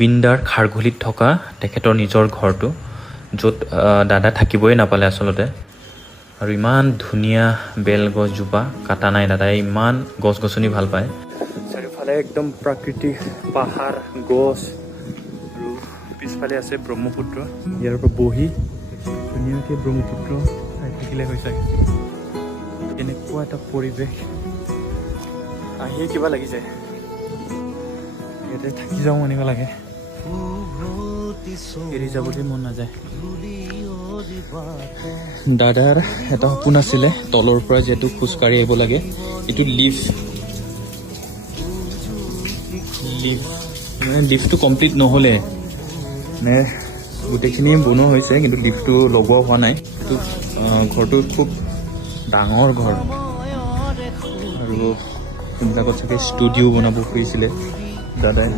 জুবিনদাৰ খাৰঘুলিত থকা তেখেতৰ নিজৰ ঘৰটো, য'ত দাদা থাকিবই নাপালে আচলতে। আৰু ইমান ধুনীয়া বেলগছজোপা, কাটা নাই দাদাই, ইমান গছ গছনি ভাল পায়। চাৰিওফালে একদম প্ৰাকৃতিক পাহাৰ, গছ, আৰু পিছফালে আছে ব্ৰহ্মপুত্ৰ। ইয়াৰ পৰা বহি ধুনীয়াকৈ ব্ৰহ্মপুত্ৰ চাই থাকিলে হৈ চাগে। এনেকুৱা এটা পৰিৱেশ আহিয়ে কিবা লাগি যায়, ইয়াতে থাকি যাওঁ এনেকুৱা লাগে, এৰি যাবলৈ মন নাযায়। দাদাৰ এটা সপোন আছিলে তলৰ পৰা যিহেতু খোজকাঢ়ি আহিব লাগে, এইটো লিফ্টটো কমপ্লিট নহ'লে, মানে গোটেইখিনি বনোৱা হৈছে কিন্তু লিফ্টটো লগোৱা হোৱা নাই। এইটো ঘৰটো খুব ডাঙৰ ঘৰ, আৰু এইবিলাকত চাগে ষ্টুডিঅ' বনাব খুজিছিলে দাদাই।